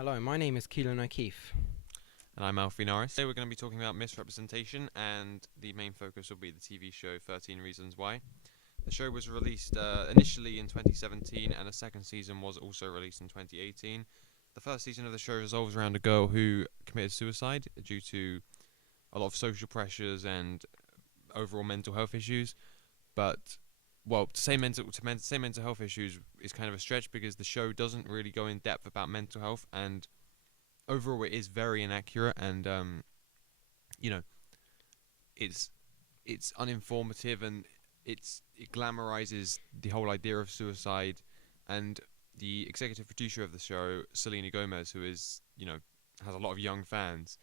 Hello, my name is Keelan O'Keefe. And I'm Alfie Norris. Today we're going to be talking about misrepresentation, and the main focus will be the TV show 13 Reasons Why. The show was released initially in 2017, and a second season was also released in 2018. The first season of the show revolves around a girl who committed suicide due to a lot of social pressures and overall mental health issues. But to say mental health issues is kind of a stretch because the show doesn't really go in depth about mental health, and overall it is very inaccurate, and you know it's it's uninformative, and it glamorizes the whole idea of suicide. And the executive producer of the show, Selena Gomez, who is has a lot of young fans,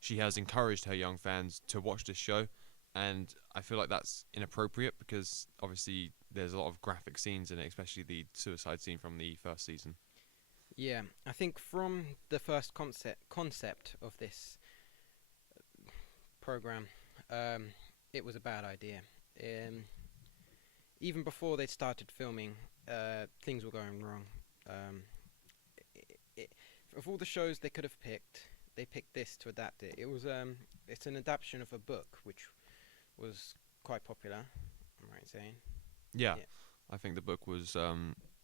she has encouraged her young fans to watch this show, and I feel like that's inappropriate because obviously there's a lot of graphic scenes in it, especially the suicide scene from the first season. Yeah, I think from the first concept of this program, um, it was a bad idea. Um, Even before they started filming, things were going wrong. Um, I of all the shows they could have picked, they picked this to adapt it. It's an adaptation of a book which was quite popular. Am I right in saying? Yeah, Yeah. I think the book was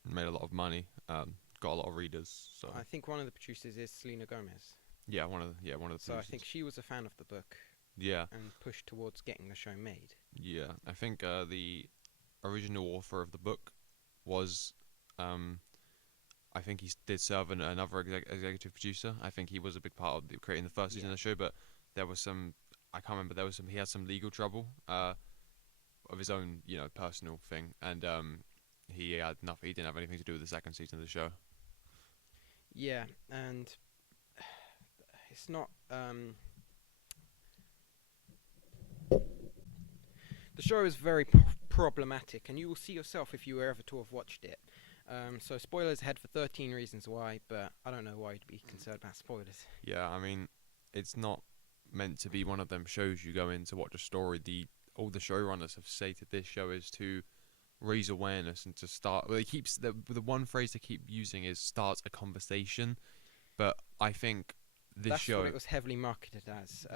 made a lot of money, got a lot of readers. So I think one of the producers is Selena Gomez. one of the So I think producers. she was a fan of the book Yeah, and pushed towards getting the show made. yeah. I think the original author of the book was, um, I think did serve another executive producer. I think he was a big part of creating the first season Yeah. of the show, but there was some. I can't remember. There was some. He had some legal trouble of his own, personal thing, and he had nothing. He didn't have anything to do with the second season of the show. Yeah, and it's not. The show is very problematic, and you will see yourself if you were ever to have watched it. So spoilers ahead for 13 Reasons Why, but I don't know why you'd be concerned about spoilers. Yeah, I mean, it's not meant to be one of them shows you go in to watch a story. All the showrunners have stated this show is to raise awareness and to start. Well, it keeps the one phrase they keep using is start a conversation, but I think this That's what show. it was heavily marketed as.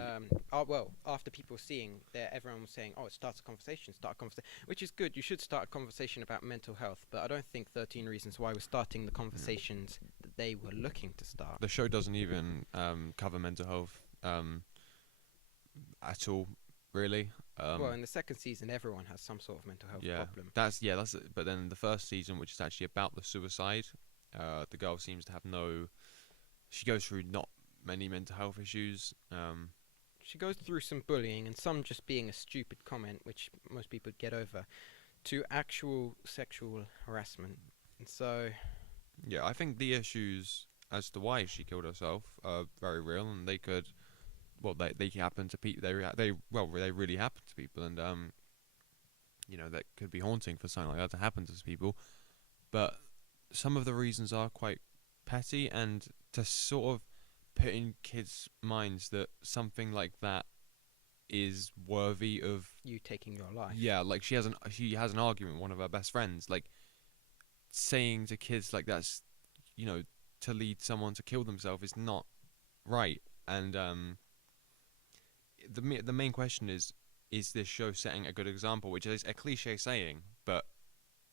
Well, after people seeing that, everyone was saying, "Oh, it starts a conversation, start a conversation," which is good. You should start a conversation about mental health, but I don't think 13 Reasons Why was starting the conversations that they were looking to start. The show doesn't even cover mental health at all, really. Well, in the second season, everyone has some sort of mental health Yeah, problem. that's it. But then the first season, which is actually about the suicide, the girl seems to have no. She goes through not many mental health issues. She goes through some bullying and some just being a stupid comment, which most people get over, to actual sexual harassment. And so, Yeah, I think the issues as to why she killed herself are very real, and they could. Well, they happen to people. They really happen to people, and that could be haunting for something like that to happen to people. But some of the reasons are quite petty, and to sort of put in kids' minds that something like that is worthy of. you taking your life. Yeah, like she has an argument with one of her best friends, like saying to kids like that's you know to lead someone to kill themselves is not right. And the main question is this show setting a good example, which is a cliche saying, but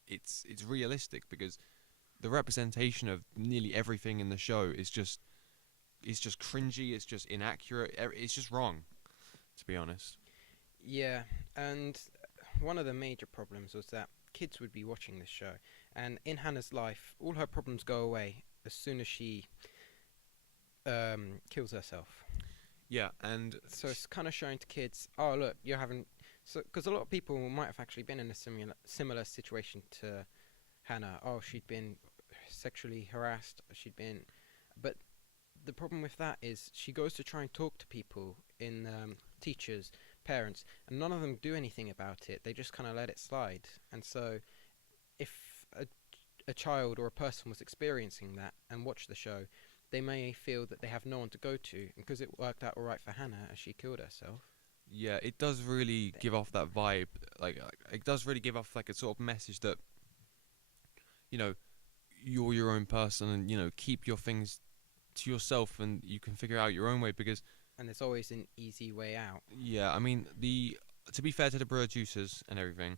it's realistic because the representation of nearly everything in the show is just cringy, it's just inaccurate, it's just wrong, to be honest. Yeah, and one of the major problems was that kids would be watching this show, and in Hannah's life, all her problems go away as soon as she kills herself. Yeah, and So it's kind of showing to kids, oh look, you're having, so because a lot of people might have actually been in a similar situation to Hannah. Oh, she'd been sexually harassed. But the problem with that is she goes to try and talk to people in teachers, parents, and none of them do anything about it. They just kind of let it slide. And so, if a child or a person was experiencing that and watched the show, they may feel that they have no one to go to, because it worked out all right for Hannah as she killed herself. yeah, it does really They, give off that vibe. Like it does really give off like a sort of message that you know you're your own person, and keep your things to yourself and you can figure out your own way. Because And there's always an easy way out. yeah, I mean, to be fair to the producers and everything,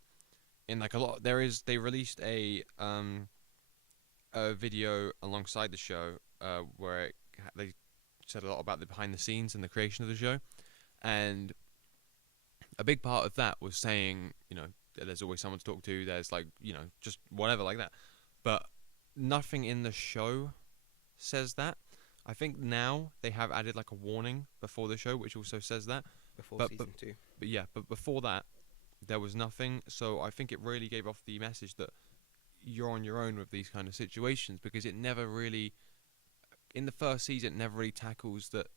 in like a lot, they released a video alongside the show where they said a lot about the behind the scenes and the creation of the show, and a big part of that was saying, there's always someone to talk to. There's like, just whatever like that, but nothing in the show says that. I think now they have added like a warning before the show, which also says that. Before But season 2. But yeah, but before that, there was nothing. So I think it really gave off the message that you're on your own with these kind of situations, because it never really, in the first season, it never really tackles that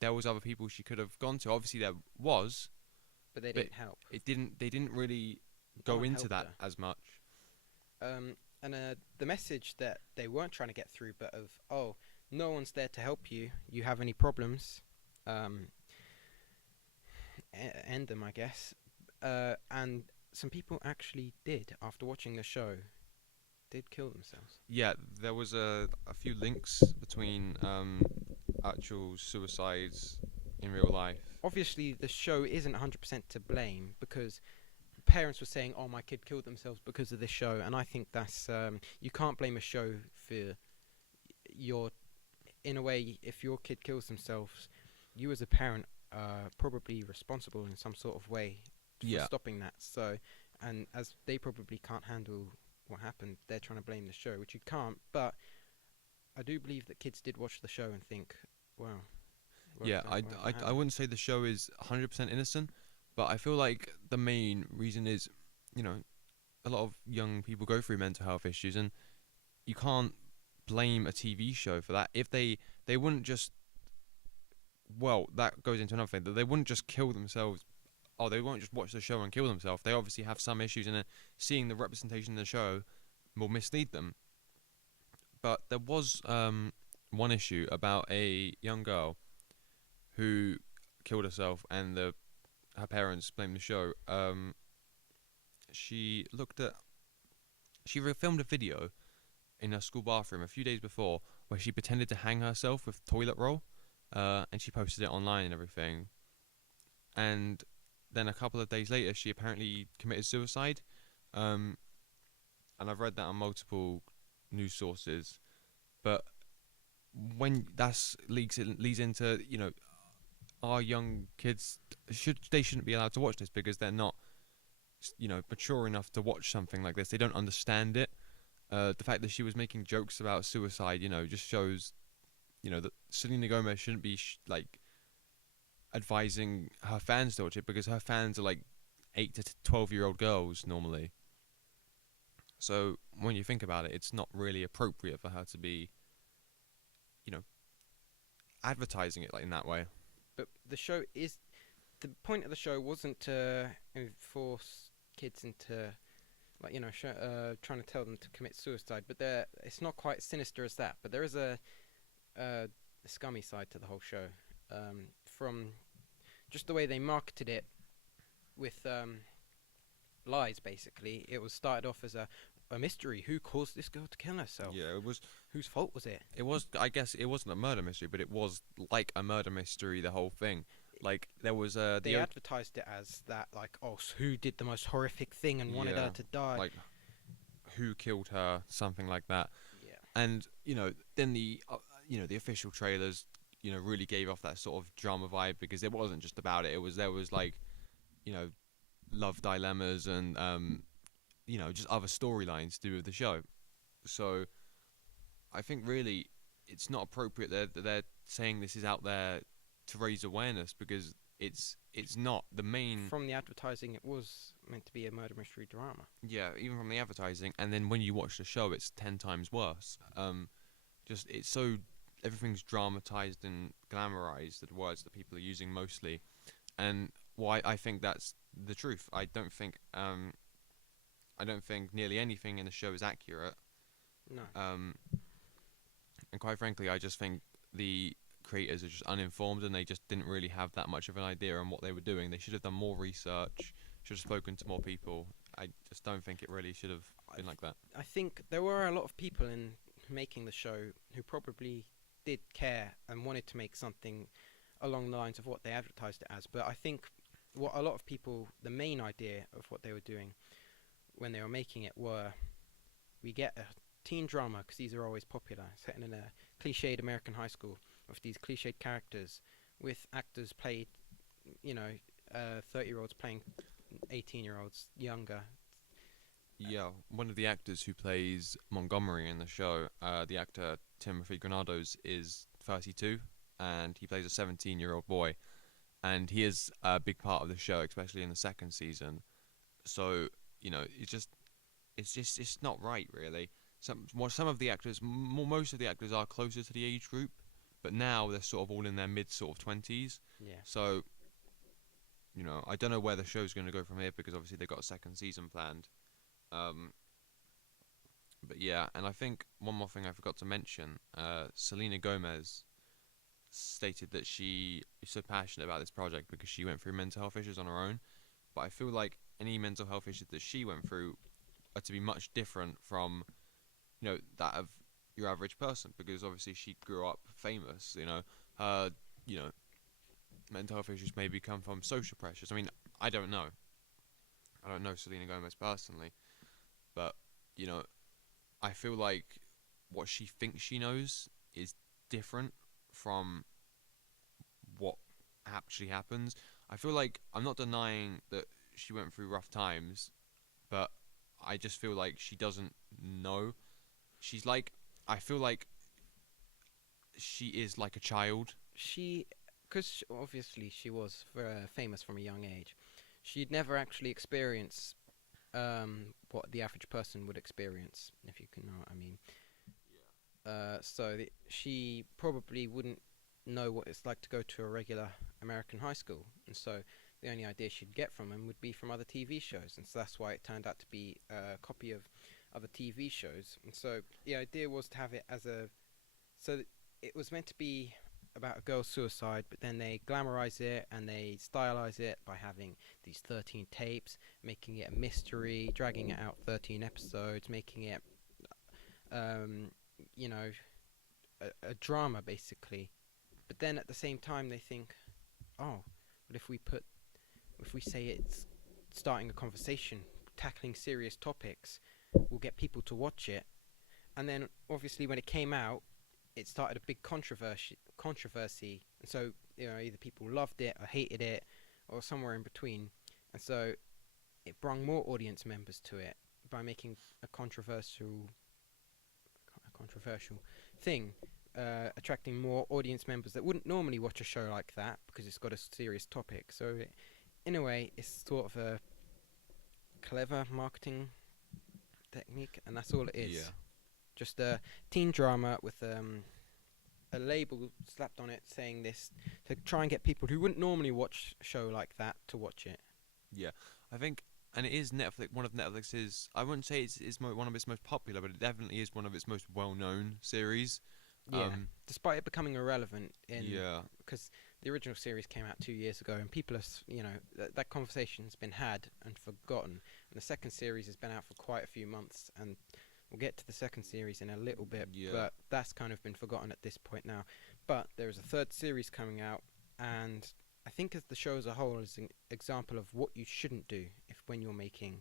there was other people she could have gone to. Obviously there was, But they but didn't help. they didn't really No go one into helped that her. as much. And the message that they weren't trying to get through, but of, oh, no one's there to help you. You have any problems, end them, I guess. And some people actually did, after watching the show, did kill themselves. Yeah, there was a few links between actual suicides in real life. Obviously, the show isn't 100% to blame, because parents were saying, oh, my kid killed themselves because of this show. And I think that's, you can't blame a show for your, in a way, if your kid kills themselves, you as a parent are probably responsible in some sort of way for stopping that. So, and as they probably can't handle what happened, they're trying to blame the show, which you can't. But I do believe that kids did watch the show and think, wow. Yeah, I wouldn't say the show is 100% innocent, but I feel like the main reason is, a lot of young people go through mental health issues, and you can't blame a TV show for that. If they wouldn't just, well, that goes into another thing, that they wouldn't just kill themselves. Oh, they won't just watch the show and kill themselves. They obviously have some issues, and then seeing the representation in the show will mislead them. But there was one issue about a young girl who killed herself, and her parents blamed the show. She filmed a video in her school bathroom a few days before where she pretended to hang herself with toilet roll, and she posted it online and everything. And then a couple of days later, she apparently committed suicide. And I've read that on multiple news sources. But when leads into, our young kids shouldn't be allowed to watch this, because they're not, mature enough to watch something like this. They don't understand it. The fact that she was making jokes about suicide, just shows, that Selena Gomez shouldn't be advising her fans to watch it, because her fans are like 8 to 12-year-old girls normally. So when you think about it, it's not really appropriate for her to be, advertising it like in that way. But the point of the show wasn't to force kids into, like, trying to tell them to commit suicide. But it's not quite sinister as that. But there is a scummy side to the whole show, from just the way they marketed it with lies. Basically, it was started off as a mystery. Who caused this girl to kill herself? Yeah, it was. Whose fault was it? It was. I guess it wasn't a murder mystery, but it was like a murder mystery. The whole thing, like there was they advertised it as that, like, oh, so who did the most horrific thing and wanted her to die? Like, who killed her? Something like that. Yeah. And then the official trailers, really gave off that sort of drama vibe, because it wasn't just about it. There was like, love dilemmas and just other storylines to do with the show. So I think really it's not appropriate that they're saying this is out there to raise awareness, because it's not the main. From the advertising, it was meant to be a murder mystery drama. Yeah, even from the advertising, and then when you watch the show, it's 10 times worse. It's so, everything's dramatized and glamorized, the words that people are using mostly, and why I think that's the truth. I don't think nearly anything in the show is accurate. No. And quite frankly, I just think the creators are just uninformed, and they just didn't really have that much of an idea on what they were doing. They should have done more research, should have spoken to more people. I just don't think it really should have been like that. I think there were a lot of people in making the show who probably did care and wanted to make something along the lines of what they advertised it as. But I think what a lot of people, the main idea of what they were doing when they were making it were, we get a teen drama, because these are always popular, set in a cliched American high school with these cliched characters, with actors played, 30-year-olds playing 18-year-olds younger. Yeah, one of the actors who plays Montgomery in the show, the actor Timothy Granados, is 32, and he plays a 17-year-old boy, and he is a big part of the show, especially in the second season. So it's not right, really. Some of the actors, most of the actors are closer to the age group, but now they're sort of all in their mid sort of 20s. Yeah. So I don't know where the show's going to go from here, because obviously they've got a second season planned. But yeah, and I think one more thing I forgot to mention, Selena Gomez stated that she is so passionate about this project because she went through mental health issues on her own. But I feel like any mental health issues that she went through are to be much different from, that of your average person, because obviously she grew up famous. Her, mental health issues maybe come from social pressures. I mean, I don't know. I don't know Selena Gomez personally, but I feel like what she thinks she knows is different from what actually happens. I feel like I'm not denying that she went through rough times, but I just feel like she doesn't know. I feel like she is like a child. Because obviously she was famous from a young age, she'd never actually experienced what the average person would experience, if you can know what I mean. She probably wouldn't know what it's like to go to a regular American high school, and so the only idea she'd get from them would be from other TV shows, and so that's why it turned out to be a copy of other TV shows. And so the idea was to have it as it was meant to be about a girl's suicide, but then they glamorize it and they stylize it by having these 13 tapes, making it a mystery, dragging it out 13 episodes, making it a drama basically. But then at the same time they think, oh, but if we say it's starting a conversation, tackling serious topics, we'll get people to watch it. And then obviously when it came out, it started a big controversy, and so either people loved it or hated it, or somewhere in between. And so it brought more audience members to it by making a controversial thing, attracting more audience members that wouldn't normally watch a show like that because it's got a serious topic. So in a way, it's sort of a clever marketing technique, and that's all it is. Yeah. Just a teen drama with a label slapped on it saying this to try and get people who wouldn't normally watch a show like that to watch it. Yeah, I think, and it is one of Netflix's. I wouldn't say it's one of its most popular, but it definitely is one of its most well-known series. Yeah, despite it becoming irrelevant Yeah. because the original series came out 2 years ago, and people are, that conversation's been had and forgotten. And the second series has been out for quite a few months, and we'll get to the second series in a little bit, but that's kind of been forgotten at this point now. But there is a third series coming out, and I think as the show as a whole is an example of what you shouldn't do when you're making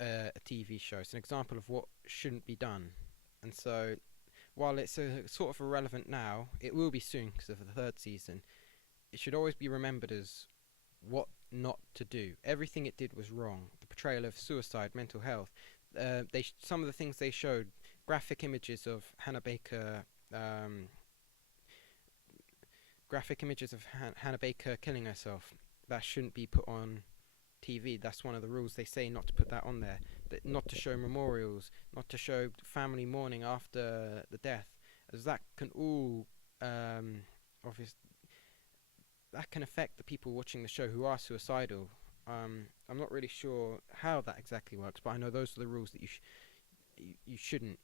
a TV show. It's an example of what shouldn't be done. And so while it's sort of irrelevant now, it will be soon because of the third season. It should always be remembered as what not to do. Everything it did was wrong. The portrayal of suicide, mental health. Some of the things they showed, graphic images of Hannah Baker, Hannah Baker killing herself. That shouldn't be put on TV. That's one of the rules. They say not to put that on there. Not to show memorials. Not to show family mourning after the death, as that can all that can affect the people watching the show who are suicidal. I'm not really sure how that exactly works, but I know those are the rules that you shouldn't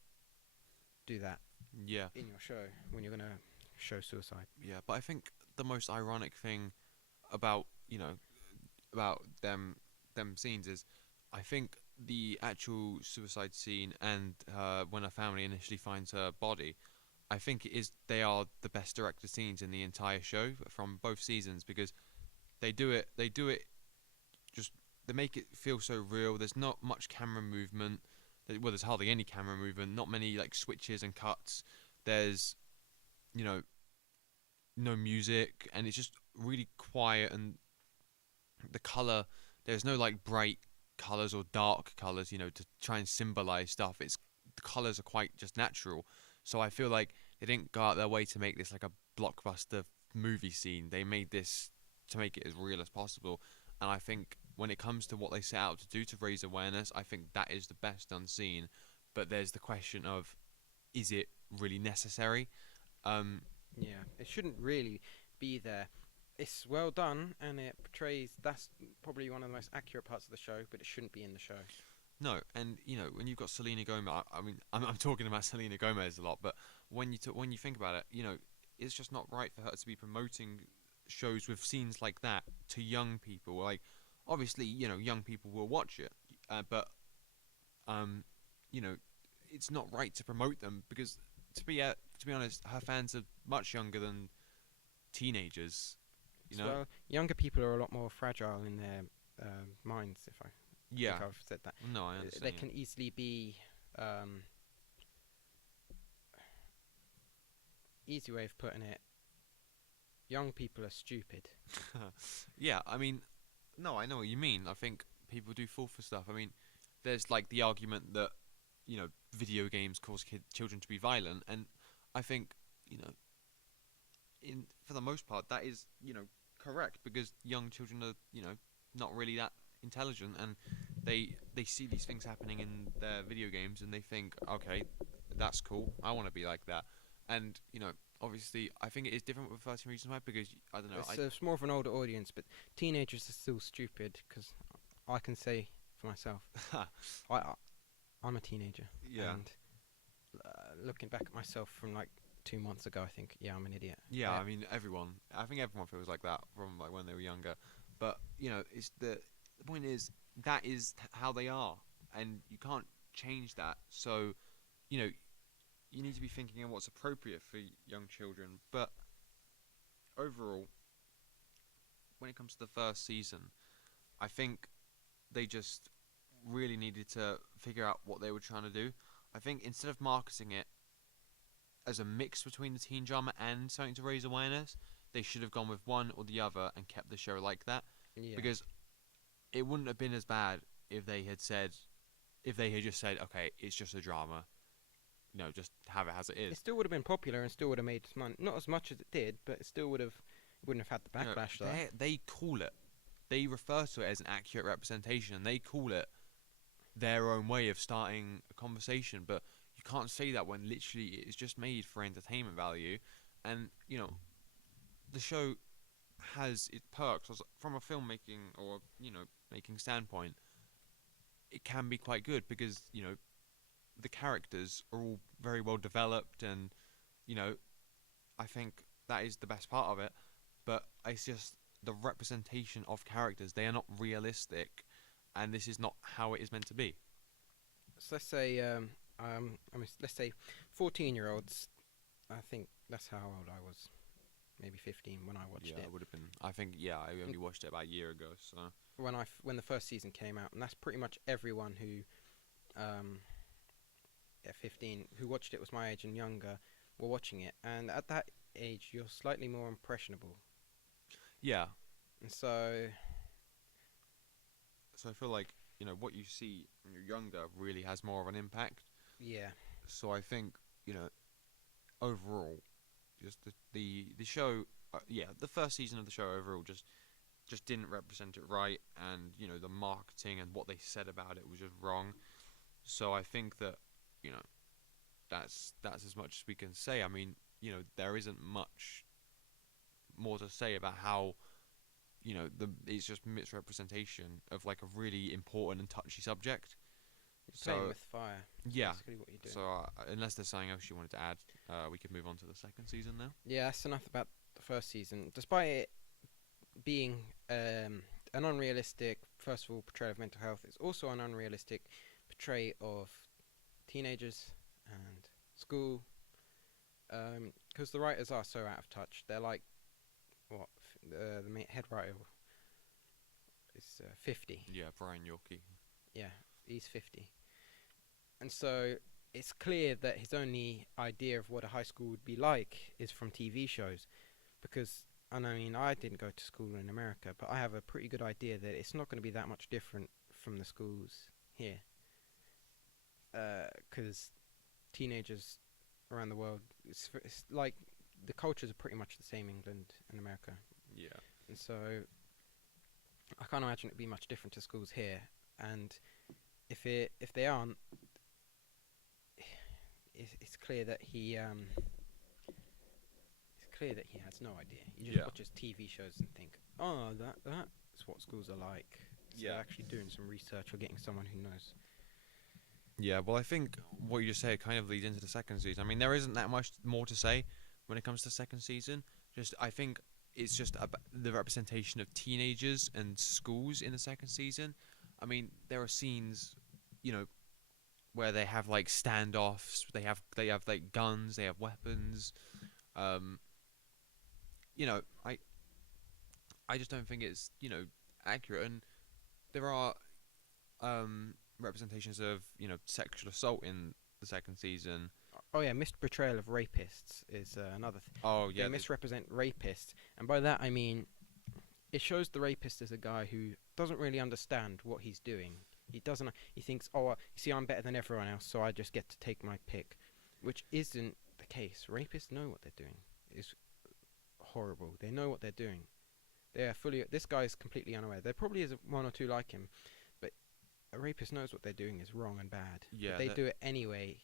do that. Yeah. In your show when you're gonna show suicide. Yeah, but I think the most ironic thing about about them scenes is, I think the actual suicide scene and when her family initially finds her body, I think they are the best directed scenes in the entire show from both seasons, because they do it just they make it feel so real. There's not much camera movement. Well, there's hardly any camera movement. Not many like switches and cuts. There's you know no music, and it's just really quiet. And the color, there's no like bright colors or dark colors, to try and symbolize stuff. It's The colors are quite just natural. So I feel like they didn't go out their way to make this like a blockbuster movie scene. They made this to make it as real as possible. And I think when it comes to what they set out to do to raise awareness, I think that is the best done scene. But there's the question of, is it really necessary? Um, Yeah, it shouldn't really be there. It's well done, and it portrays. That's probably one of the most accurate parts of the show, but it shouldn't be in the show. No, and when you've got Selena Gomez, I mean, I'm talking about Selena Gomez a lot, but when you think about it, it's just not right for her to be promoting shows with scenes like that to young people. Like, obviously, young people will watch it, but um, you know, it's not right to promote them, because to be honest, her fans are much younger than teenagers. You know, Well, younger people are a lot more fragile in their minds. If I yeah. think I've said that, No, I understand. they can easily be. Easy way of putting it. Young people are stupid. Yeah, I mean, no, I know what you mean. I think people do fall for stuff. I mean, there's like the argument that video games cause children to be violent, and I think in for the most part that is correct, because young children are not really that intelligent, and they see these things happening in their video games, and they think, okay, that's cool, I want to be like that. And obviously I think it is different with 13 Reasons Why, because I don't know, It's more of an older audience, but teenagers are still stupid. Because I can say for myself, I'm a teenager. Yeah. And looking back at myself from like 2 months ago, I think, yeah, I'm an idiot. Yeah, I mean, I think everyone feels like that from like when they were younger. But it's the point is that is how they are, and you can't change that. So, you need to be thinking of what's appropriate for young children. But overall, when it comes to the first season, I think they just really needed to figure out what they were trying to do. I think instead of marketing it as a mix between the teen drama and something to raise awareness, they should have gone with one or the other and kept the show like that. Yeah. Because it wouldn't have been as bad if they had just said, okay, it's just a drama, just have it as it It is. still would have been popular and still would have made money. Not as much as it did, but it still wouldn't have had the backlash though. They call it, they refer to it as an accurate representation, and they call it their own way of starting a conversation. But you can't say that when literally it's just made for entertainment value. And the show has its perks from a filmmaking or making standpoint. It can be quite good, because the characters are all very well developed, and I think that is the best part of it. But it's just the representation of characters, they are not realistic, and this is not how it is meant to be. So let's say, let's say 14-year-olds. I think that's how old I was. Maybe 15 when I watched Yeah, it. it would have been. I think, yeah, I only watched it about a year ago, so. When the first season came out, and that's pretty much everyone who, at 15, who watched it was my age and younger, were watching it. And at that age, you're slightly more impressionable. Yeah. And so, So I feel like, what you see when you're younger really has more of an impact. yeah, So I think, overall, just the show, the first season of the show overall just didn't represent it right, and the marketing and what they said about it was just wrong. So I think that that's as much as we can say. I mean, there isn't much more to say about how it's just misrepresentation of like a really important and touchy subject. you're playing with fire. That's Yeah. basically what you're doing. So unless there's something else you wanted to add, we could move on to the second season now. Yeah, that's enough about the first season. Despite it being an unrealistic, first of all, portrayal of mental health, it's also an unrealistic portrayal of teenagers and school Because the writers are so out of touch. They're like what the head writer is 50. Yeah, Brian Yorkie. Yeah, he's 50, and so it's clear that his only idea of what a high school would be like is from TV shows. Because, and I mean, I didn't go to school in America, but I have a pretty good idea that it's not going to be that much different from the schools here. Because teenagers around the world, it's like the cultures are pretty much the same in England and America. Yeah. And so I can't imagine it'd be much different to schools here. And if they aren't, it's clear that he has no idea. He just watches TV shows and think, oh, that's what schools are like. So they're actually doing some research or getting someone who knows. Yeah, well, I think what you just said kind of leads into the second season. I mean, there isn't that much more to say when it comes to the second season. I think it's just the representation of teenagers and schools in the second season. I mean, there are scenes, where they have like standoffs. They have like guns. They have weapons. I just don't think it's accurate, and there are representations of sexual assault in the second season. Oh yeah, missed portrayal of rapists is another thing. Oh yeah, they misrepresent rapists, and by that I mean it shows the rapist as a guy who doesn't really understand what he's doing. He doesn't. He thinks, oh, you see, I'm better than everyone else, so I just get to take my pick, which isn't the case. Rapists know what they're doing. It's horrible. They know what they're doing. They are fully. This guy is completely unaware. There probably is one or two like him, but a rapist knows what they're doing is wrong and bad. Yeah, but they do it anyway,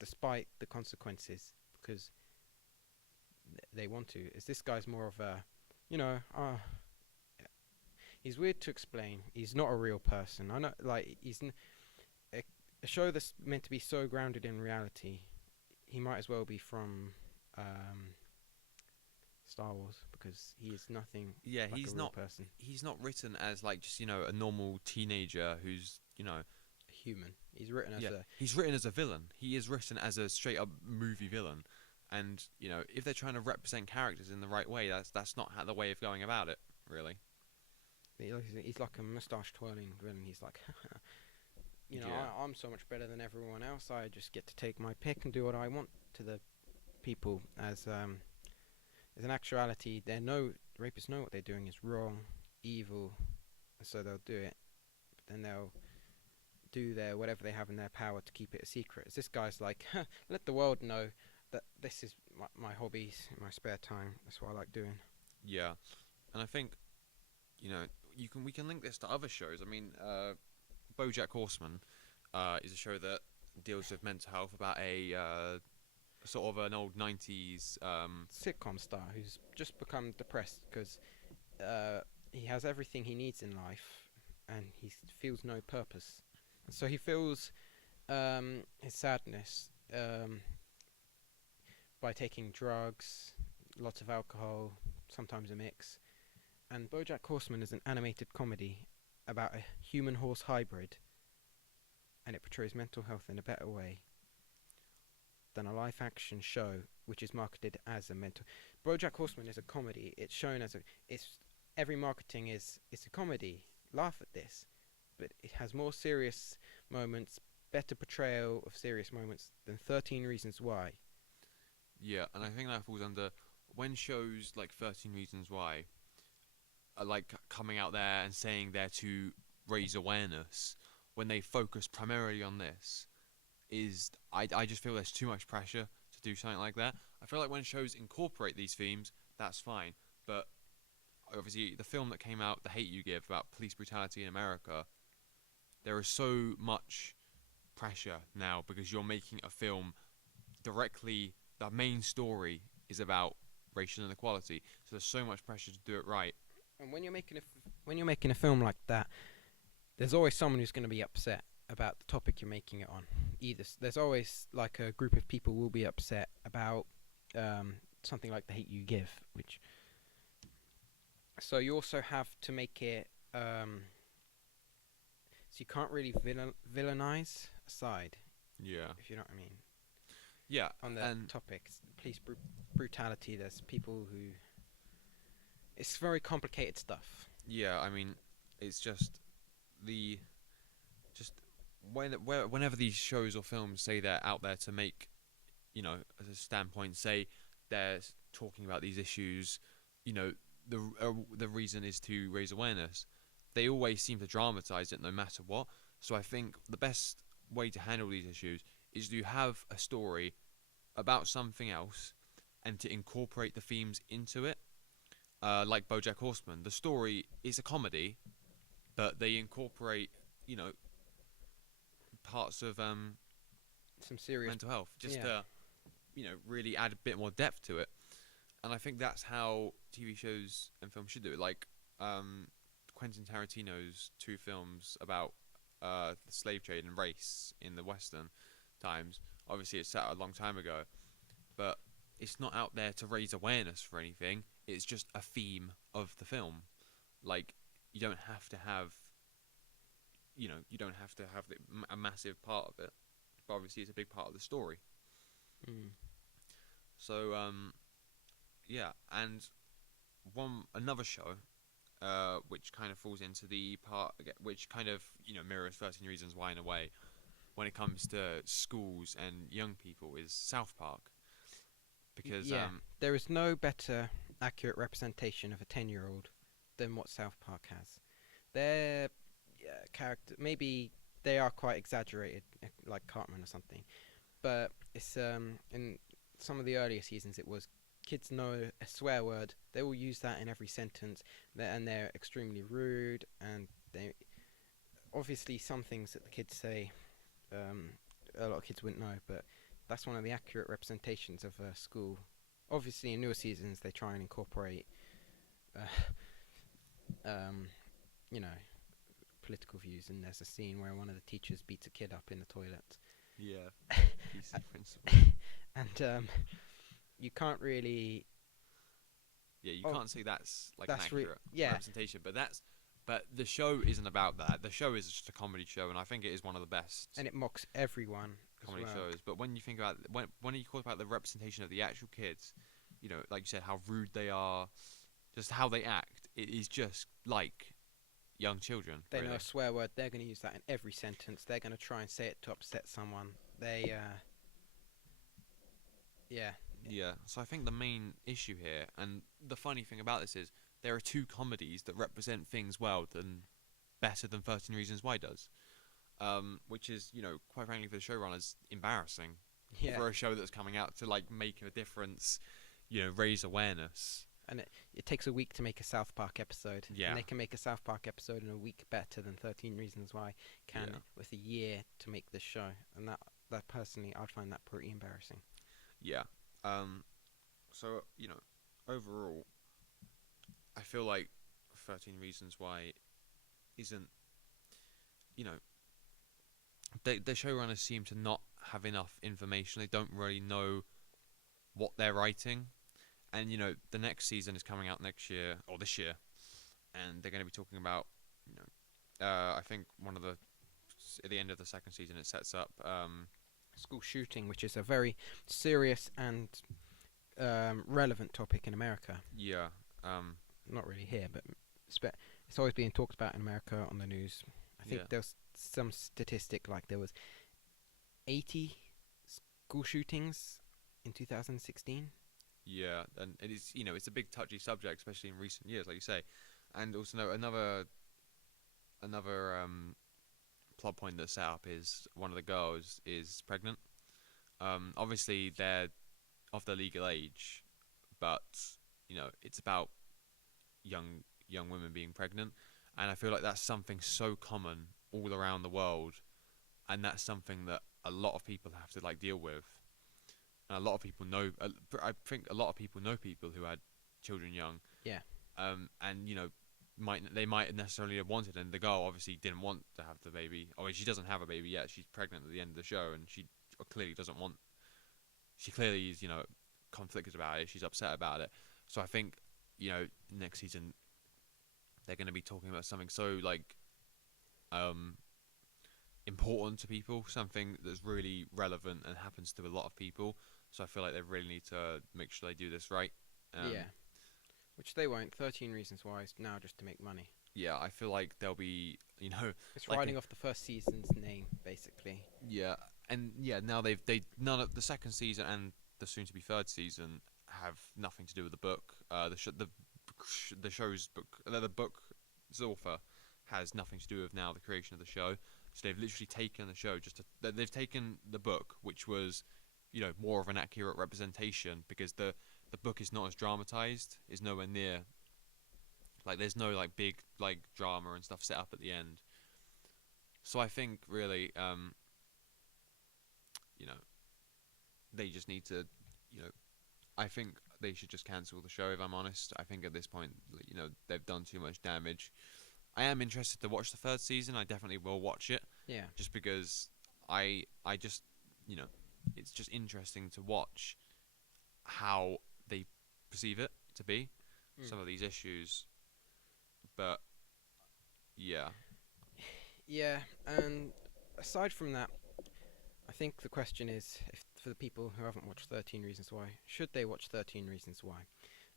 despite the consequences, because they want to. Is this guy's more of a, he's weird to explain. He's not a real person. I know, like a show that's meant to be so grounded in reality. He might as well be from Star Wars, because he is nothing. Yeah, like he's a real not. person. He's not written as like just a normal teenager who's Human. He's written as a. He's written as a villain. He is written as a straight up movie villain, and if they're trying to represent characters in the right way, that's not the way of going about it, really. He's like a moustache twirling villain. He's like, I'm so much better than everyone else. I just get to take my pick and do what I want to the people. As in actuality, rapists know what they're doing is wrong, evil, and so they'll do it. But then they'll do whatever they have in their power to keep it a secret. As this guy's like, let the world know that this is my hobbies in my spare time. That's what I like doing. Yeah, and I think we can link this to other shows. I mean, BoJack Horseman is a show that deals with mental health about a sort of an old 90s sitcom star who's just become depressed because he has everything he needs in life and he feels no purpose. So he feels his sadness by taking drugs, lots of alcohol, sometimes a mix. And BoJack Horseman is an animated comedy about a human-horse hybrid, and it portrays mental health in a better way than a live-action show, which is marketed as a mental. BoJack Horseman is a comedy. It's shown as every marketing is it's a comedy. Laugh at this, but it has more serious moments, better portrayal of serious moments than 13 Reasons Why. Yeah, and I think that falls under when shows like 13 Reasons Why are like coming out there and saying they're to raise awareness, when they focus primarily on this, I just feel there's too much pressure to do something like that. I feel like when shows incorporate these themes, that's fine. But obviously, the film that came out, The Hate U Give, about police brutality in America, there is so much pressure now because you're making a film directly. The main story is about racial inequality, so there's so much pressure to do it right. And when you're making a film like that, there's always someone who's going to be upset about the topic you're making it on. There's always like a group of people will be upset about something like The Hate U Give, which. So you also have to make it so you can't really villainize a side. Yeah. If you know what I mean. Yeah. On the topic, police brutality. There's people who. It's very complicated stuff. Yeah, I mean, it's just the just whenever these shows or films say they're out there to make, as a standpoint, say they're talking about these issues, you know, the reason is to raise awareness. They always seem to dramatize it no matter what. So I think the best way to handle these issues is to have a story about something else and to incorporate the themes into it. Like BoJack Horseman, the story is a comedy, but they incorporate, parts of Some serious. mental health just Yeah. to, really add a bit more depth to it. And I think that's how TV shows and films should do it. Like Quentin Tarantino's two films about the slave trade and race in the Western times. Obviously, it's set a long time ago, but it's not out there to raise awareness for anything. It's just a theme of the film. Like, you don't have to have, a massive part of it, but obviously it's a big part of the story. Mm. So, yeah, and another show, which kind of falls into the part, which kind of, mirrors 13 Reasons Why in a way, when it comes to schools and young people, is South Park. Because, yeah, there is no better accurate representation of a 10-year-old than what South Park has. Their character, maybe they are quite exaggerated, like Cartman or something, but it's in some of the earlier seasons it was kids know a swear word, they will use that in every sentence, and they're extremely rude, and they obviously some things that the kids say a lot of kids wouldn't know, but that's one of the accurate representations of a school. Obviously, in newer seasons, they try and incorporate, you know, political views. And there's a scene where one of the teachers beats a kid up in the toilet. yeah, PC principle. And you can't really. Yeah, you Oh, can't say that's like that's an accurate yeah. representation, but the show isn't about that. The show is just a comedy show, and I think it is one of the best And it mocks everyone. comedy as well. shows. But when you think about when you talk about the representation of the actual kids, like you said, how rude they are, just how they act, it is just like young children. They really. know a swear word. They're going to use that in every sentence. They're going to try and say it to upset someone. They, yeah. Yeah, so I think the main issue here, and the funny thing about this is, there are two comedies that represent things well better than 13 Reasons Why does. Which is, quite frankly for the showrunners, embarrassing. Yeah. For a show that's coming out to, like, make a difference, raise awareness. And it takes a week to make a South Park episode. Yeah. And they can make a South Park episode in a week better than 13 Reasons Why can Yeah. with a year to make this show. And that personally, I'd find that pretty embarrassing. Yeah. So, overall, I feel like 13 Reasons Why isn't, the showrunners seem to not have enough information. They don't really know what they're writing. And, the next season is coming out next year, or this year, and they're going to be talking about, I think at the end of the second season it sets up, School shooting, which is a very serious and relevant topic in America. yeah, Not really here, but it's always being talked about in America on the news. I think Yeah. there was some statistic like there was 80 school shootings in 2016. yeah, and it is, it's a big touchy subject, especially in recent years, like you say. And also, another plot point that's set up is one of the girls is pregnant. Obviously they're of the legal age, but it's about young women being pregnant, and I feel like that's something so common all around the world, and that's something that a lot of people have to like deal with. And a lot of people know. I think a lot of people know people who had children young. Yeah. And they might necessarily have wanted, and the girl obviously didn't want to have the baby. Or she doesn't have a baby yet. She's pregnant at the end of the show, and she clearly doesn't want. She clearly is, conflicted about it. She's upset about it. So I think, next season they're going to be talking about something so like, important to people, something that's really relevant and happens to a lot of people. So I feel like they really need to make sure they do this right. Yeah, which they won't. 13 Reasons Why is now just to make money. Yeah, I feel like they'll be, It's like riding off the first season's name, basically. yeah, and yeah, now they none of the second season and the soon to be third season have nothing to do with the book. The show's book, the book's author has nothing to do with now the creation of the show. So they've literally taken the show they've taken the book, which was, more of an accurate representation, because the book is not as dramatized, is nowhere near, like there's no like big like drama and stuff set up at the end. So I think really, you know, they just need to, you know, I think they should just cancel the show. If I'm honest, I think at this point, they've done too much damage. I am interested to watch the third season. I definitely will watch it, Yeah. just because I just, it's just interesting to watch how they perceive it to be, some of these issues. But yeah, Yeah, and aside from that, I think the question is, if for the people who haven't watched 13 Reasons Why, should they watch 13 Reasons Why?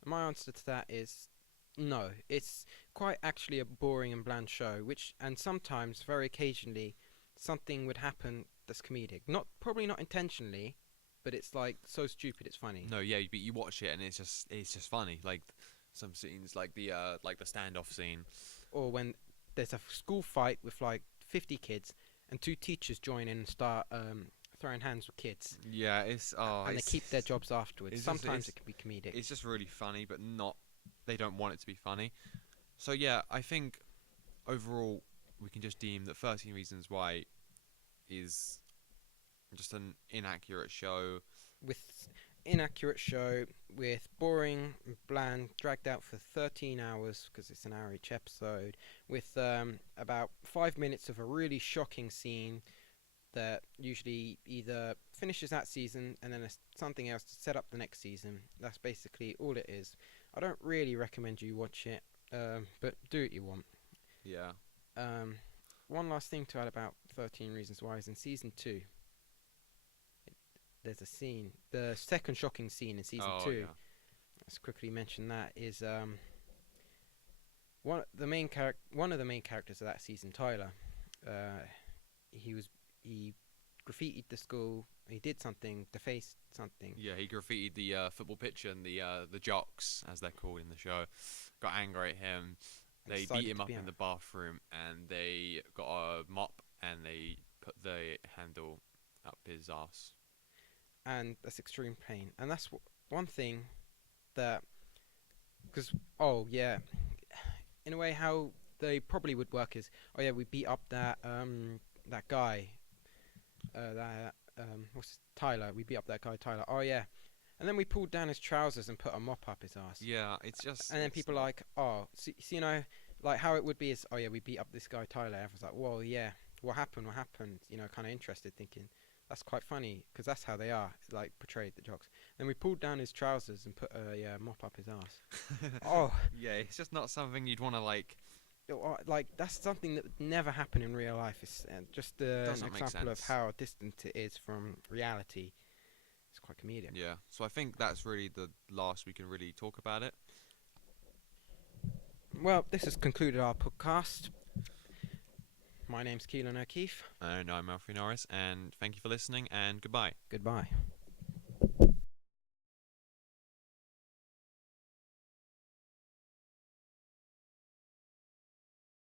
And my answer to that is no. It's quite actually a boring and bland show, and sometimes, very occasionally, something would happen that's comedic. Probably not intentionally, but it's like so stupid it's funny. no, yeah, but you watch it and it's just funny. Like some scenes, like the standoff scene. Or when there's a school fight with like 50 kids and two teachers join in and start throwing hands with kids. Yeah, And they keep their jobs afterwards. Sometimes it can be comedic. It's just really funny, but not. They don't want it to be funny. So yeah, I think overall we can just deem that 13 Reasons Why is just an inaccurate show. With inaccurate show, with boring, bland, dragged out for 13 hours because it's an hour each episode, with about 5 minutes of a really shocking scene that usually either finishes that season and then something else to set up the next season. That's basically all it is. I don't really recommend you watch it, but do what you want. Yeah. One last thing to add about 13 Reasons Why is in season 2. There's a scene, the second shocking scene in season 2. Yeah. Let's quickly mention that is one of the main characters of that season, Tyler. He graffitied the school. He did something, defaced something. Yeah, he graffitied the football pitch, and the jocks, as they're called in the show, got angry at him. They beat him up in the bathroom, and they got a mop and they put the handle up his ass. And that's extreme pain. And that's one thing that, because in a way how they probably would work is, we beat up that guy, Tyler. We beat up that guy Tyler. Oh yeah, and then we pulled down his trousers and put a mop up his ass. Yeah, it's just. And then people are like, so like how it would be is, we beat up this guy Tyler. Everyone's like, well, yeah, what happened? Kind of interested, thinking that's quite funny because that's how they are, like portrayed the jocks. Then we pulled down his trousers and put a mop up his ass. Oh, yeah, it's just not something you'd want to like. Like that's something that would never happen in real life. It's just an example of how distant it is from reality. It's quite comedic. Yeah, so I think that's really the last we can really talk about it. Well, this has concluded our podcast. My name's Keelan O'Keefe. And I'm Alfie Norris, and thank you for listening, and goodbye. Goodbye.